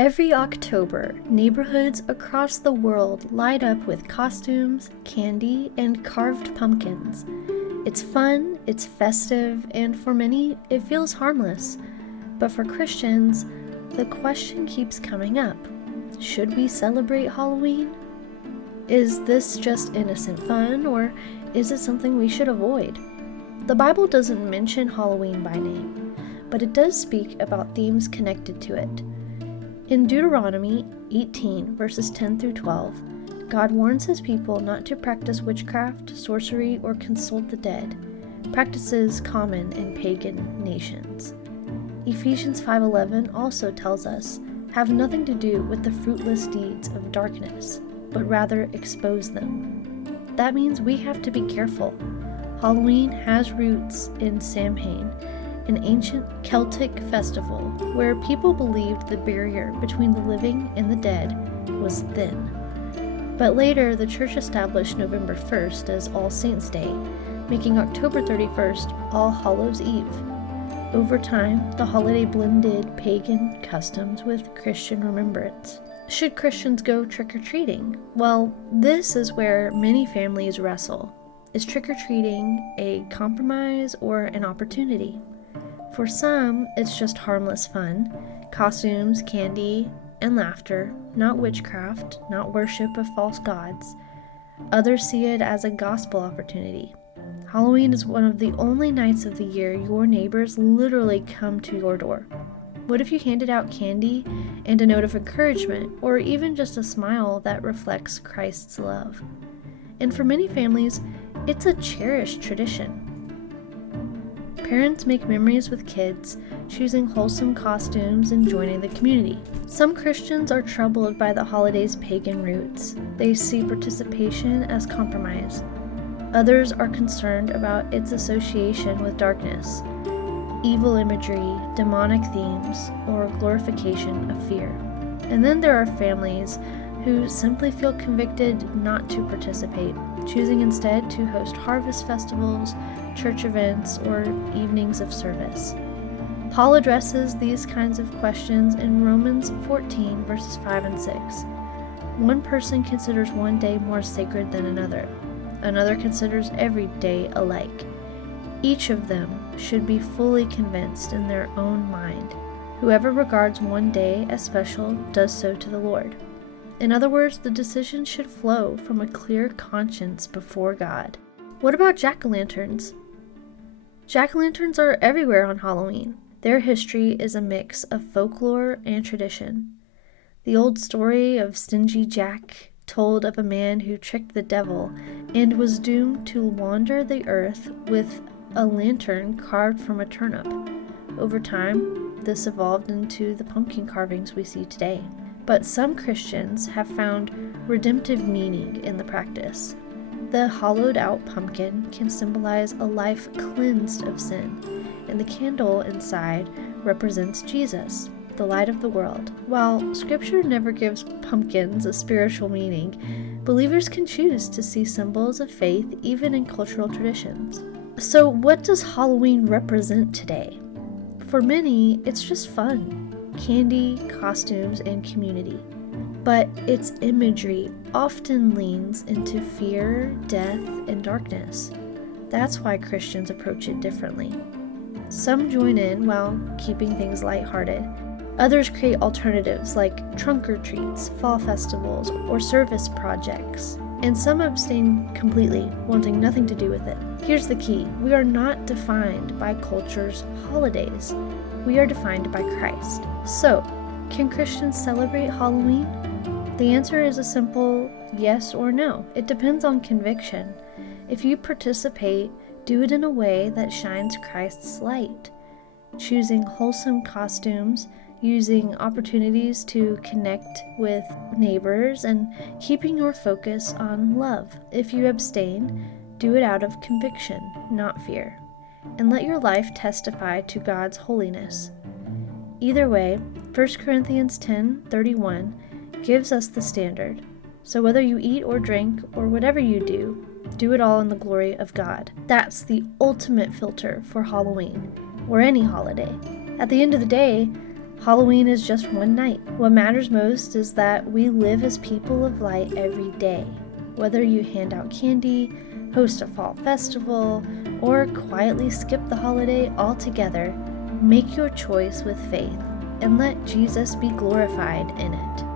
Every October, neighborhoods across the world light up with costumes, candy, and carved pumpkins. It's fun, it's festive, and for many, it feels harmless. But for Christians, the question keeps coming up. Should we celebrate Halloween? Is this just innocent fun, or is it something we should avoid? The Bible doesn't mention Halloween by name, but it does speak about themes connected to it. In Deuteronomy 18, verses 10 through 12, God warns his people not to practice witchcraft, sorcery, or consult the dead, practices common in pagan nations. Ephesians 5:11 also tells us, have nothing to do with the fruitless deeds of darkness, but rather expose them. That means we have to be careful. Halloween has roots in Samhain, an ancient Celtic festival where people believed the barrier between the living and the dead was thin. But later, the church established November 1st as All Saints' Day, making October 31st All Hallows Eve. Over time, the holiday blended pagan customs with Christian remembrance. Should Christians go trick-or-treating? Well, this is where many families wrestle. Is trick-or-treating a compromise or an opportunity? For some, it's just harmless fun, costumes, candy, and laughter, not witchcraft, not worship of false gods. Others see it as a gospel opportunity. Halloween is one of the only nights of the year your neighbors literally come to your door. What if you handed out candy and a note of encouragement, or even just a smile that reflects Christ's love? And for many families, it's a cherished tradition. Parents make memories with kids, choosing wholesome costumes and joining the community. Some Christians are troubled by the holiday's pagan roots. They see participation as compromise. Others are concerned about its association with darkness, evil imagery, demonic themes, or glorification of fear. And then there are families who simply feel convicted not to participate, choosing instead to host harvest festivals, church events, or evenings of service. Paul addresses these kinds of questions in Romans 14, verses 5 and 6. One person considers one day more sacred than another. Another considers every day alike. Each of them should be fully convinced in their own mind. Whoever regards one day as special does so to the Lord. In other words, the decision should flow from a clear conscience before God. What about jack-o'-lanterns? Jack-o'-lanterns are everywhere on Halloween. Their history is a mix of folklore and tradition. The old story of Stingy Jack told of a man who tricked the devil and was doomed to wander the earth with a lantern carved from a turnip. Over time, this evolved into the pumpkin carvings we see today. But some Christians have found redemptive meaning in the practice. The hollowed-out pumpkin can symbolize a life cleansed of sin, and the candle inside represents Jesus, the light of the world. While Scripture never gives pumpkins a spiritual meaning, believers can choose to see symbols of faith even in cultural traditions. So what does Halloween represent today? For many, it's just fun. Candy, costumes, and community. But its imagery often leans into fear, death, and darkness. That's why Christians approach it differently. Some join in while keeping things lighthearted. Others create alternatives like trunk-or-treats, fall festivals, or service projects. And some abstain completely, wanting nothing to do with it. Here's the key. We are not defined by culture's holidays. We are defined by Christ. So, can Christians celebrate Halloween? The answer is a simple yes or no. It depends on conviction. If you participate, do it in a way that shines Christ's light. Choosing wholesome costumes, using opportunities to connect with neighbors, and keeping your focus on love. If you abstain, do it out of conviction, not fear. And let your life testify to God's holiness. Either way, 1 Corinthians 10:31 gives us the standard. So whether you eat or drink or whatever you do it all in the glory of God. That's the ultimate filter for Halloween, or any holiday. At the end of the day, Halloween is just one night. What matters most is that we live as people of light every day. Whether you hand out candy, host a fall festival, or quietly skip the holiday altogether, make your choice with faith and let Jesus be glorified in it.